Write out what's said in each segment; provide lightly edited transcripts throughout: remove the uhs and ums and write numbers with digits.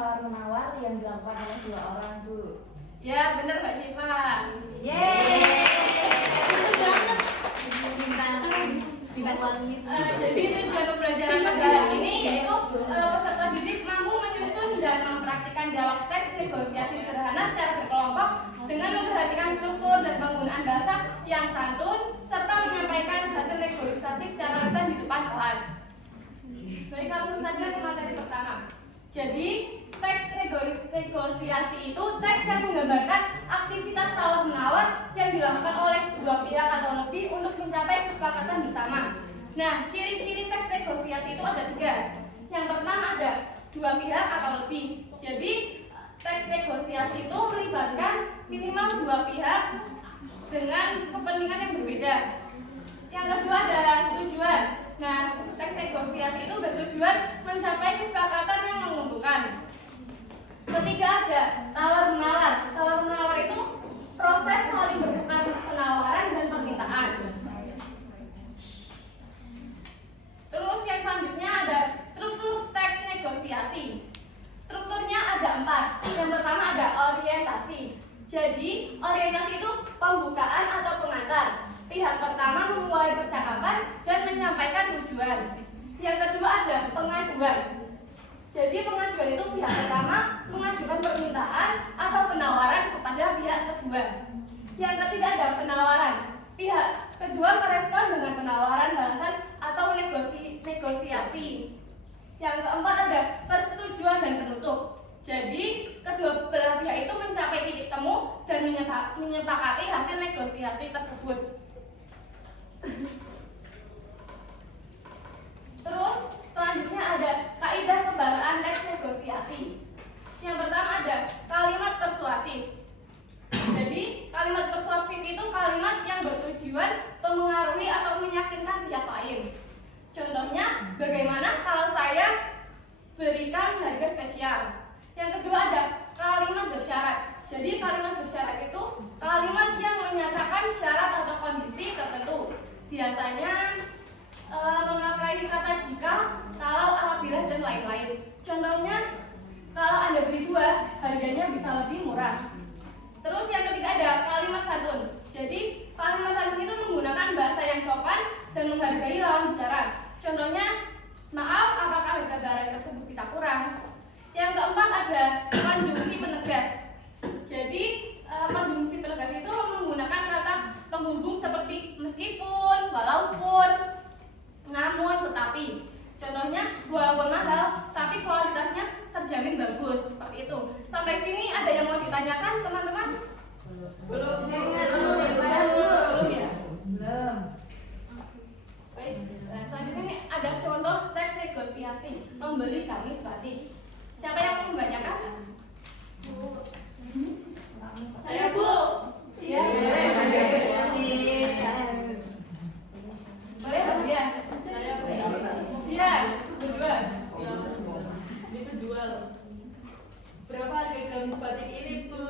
tawar-menawar yang dilakukan oleh dua orang, Bu. Ya, benar Mbak Syifa. Yeay. Bintang langit. Jadi tujuan pembelajaran pada hari ini yaitu peserta didik mampu menyusun dan mempraktikkan dialog teks negosiasi sederhana secara berkelompok dengan memperhatikan struktur dan penggunaan bahasa yang santun serta menyampaikan hasil negosiasi secara lisan di depan kelas. Baik, langsung saja ke materi pertama. Jadi, teks negosiasi itu teks yang menggambarkan aktivitas tawar-menawar yang dilakukan oleh dua pihak atau lebih untuk mencapai kesepakatan bersama. Nah, ciri-ciri teks negosiasi itu ada 3. Yang pertama ada dua pihak atau lebih. Jadi, teks negosiasi itu melibatkan minimal dua pihak dengan kepentingan yang berbeda. Yang kedua adalah tujuan. Nah, teks negosiasi itu bertujuan mencapai kesepakatan yang menguntungkan. Ketiga ada tawar-menawar. Tawar-menawar itu proses saling bertukar penawaran dan permintaan. Terus yang selanjutnya ada struktur teks negosiasi. Strukturnya ada 4. Yang pertama ada orientasi. Jadi orientasi itu pembukaan atau pengantar. Pihak pertama memulai percakapan dan menyampaikan tujuan. Yang kedua ada pengajuan. Jadi pengajuan itu pihak pertama mengajukan permintaan atau penawaran kepada pihak kedua. Yang ketiga ada penawaran. Pihak kedua merespon dengan penawaran balasan atau negosiasi. Yang keempat ada persetujuan dan penutup. Jadi kedua belah pihak itu mencapai titik temu dan menyepakati hasil negosiasi tersebut. Terus selanjutnya ada kaidah pembahasan teks negosiasi. Yang pertama ada kalimat persuasif. Jadi kalimat persuasif itu kalimat yang bertujuan mempengaruhi atau meyakinkan pihak lain. Contohnya, bagaimana kalau saya berikan harga spesial. Yang kedua ada kalimat bersyarat. Jadi kalimat bersyarat itu kalimat yang menyatakan syarat atau kondisi tertentu. Biasanya memakai kata jika, kalau, apabila, dan lain-lain. Contohnya, kalau Anda beli 2, harganya bisa lebih murah. Terus yang ketiga ada kalimat santun. Jadi kalimat santun itu menggunakan bahasa yang sopan dan menghargai lawan bicara. Contohnya, maaf, apakah harga barang tersebut bisa kurang? Yang keempat ada konjungsi penegas. Jadi konjungsi penegas itu menggunakan kata penghubung seperti meskipun, walaupun, namun, tetapi. Contohnya, walaupun mahal, tapi kualitasnya terjamin bagus. Seperti itu. Sampai sini ada yang mau ditanyakan, teman-teman? Belum ya? Belum. Baik. Nah, selanjutnya ini ada contoh teks negosiasi membeli gamis batik. Siapa yang mau membanyakan? Bu. Saya, Bu. Iya. Boleh Bu ya? Saya Bu. Iya, berdua. Itu jual. Berapa harga gamis batik ini, Bu?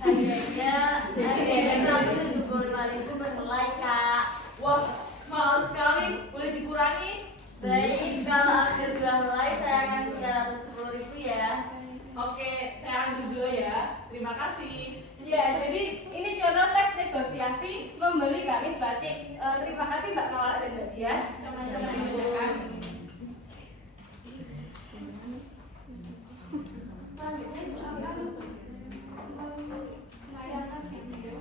Harganya 75.000 per selai, Kak. Wah, mahal sekali. Boleh dikurangi? Baik, kalau akhir 2 helai saya akan 310.000 ya. Oke, saya ambil dulu ya. Terima kasih. Ya, jadi ini contoh teks negosiasi membeli gamis batik. Terima kasih Mbak Kaula dan Mbak Dia. Teman-teman yang menyaksikan. Selanjutnya Ibu akan melayangkan video.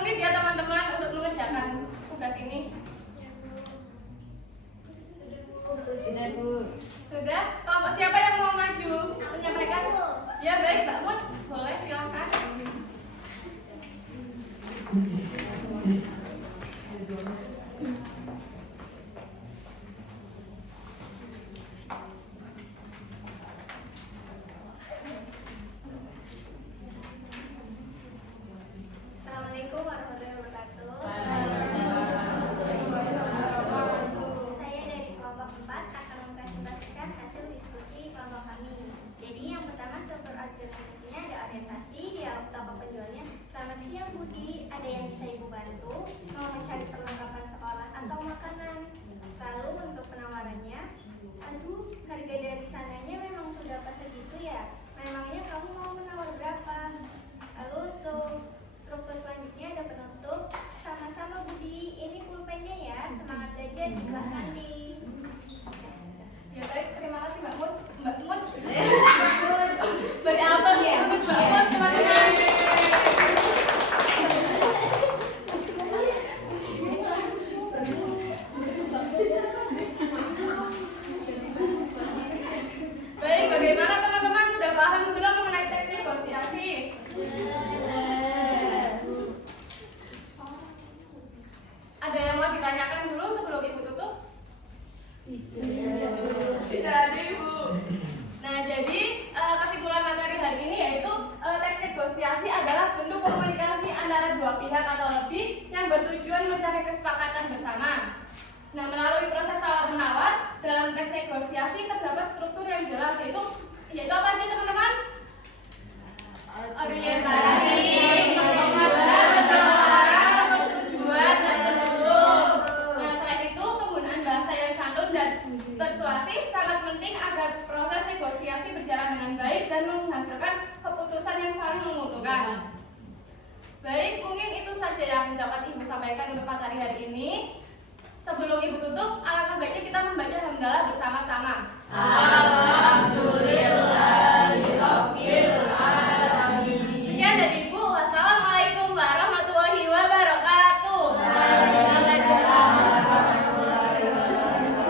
menit ya teman-teman untuk mengerjakan tugas ini. Sudah, Bu. Sudah? Kelompok siapa yang mau maju menyampaikan? Ya baik, Mbak Mut, boleh silakan. Assalamualaikum warahmatullahi wabarakatuh. Saya dari kelompok 4 akan mempresentasikan hasil diskusi kelompok kami. Jadi yang pertama struktur organisasinya ada orientasi, dialog tokoh penjualnya. Selamat siang Budi, ada yang bisa Ibu bantu? Mau mencari perlengkapan sekolah atau makanan? Lalu untuk penawarannya, aduh harga dari sananya memang sudah pas segitu ya? Memangnya kamu mau menawar berapa? Lalu untuk struktur selanjutnya ada penutup. Sama-sama Budi, ini pulpennya ya. Semangat belajar di kelas nanti. Ya baik, terima kasih Mbak Mut. Mbak Mut. Beri apa ya? Mbak Mut, teman-teman. Baik, bagaimana teman-teman? Sudah paham belum mengenai teks negosiasi? Ada yang mau ditanyakan dulu sebelum Ibu tutup? Tidak ada Ibu. Nah, jadi kesimpulan materi hari ini yaitu teks negosiasi adalah bentuk komunikasi antara dua pihak atau lebih yang bertujuan mencari kesepakatan bersama. Nah, melalui proses tawar-menawar dalam teks negosiasi terdapat struktur yang jelas yaitu apa aja teman-teman? Orientasi, tujuan, dan penutup. Nah, selain itu penggunaan bahasa yang santun dan persuasif sangat penting agar proses negosiasi berjalan dengan baik dan menghasilkan keputusan yang saling menguntungkan. Baik, mungkin itu saja yang dapat Ibu sampaikan untuk materi hari ini. Sebelum Ibu tutup, alangkah baiknya kita membaca hamdalah bersama-sama.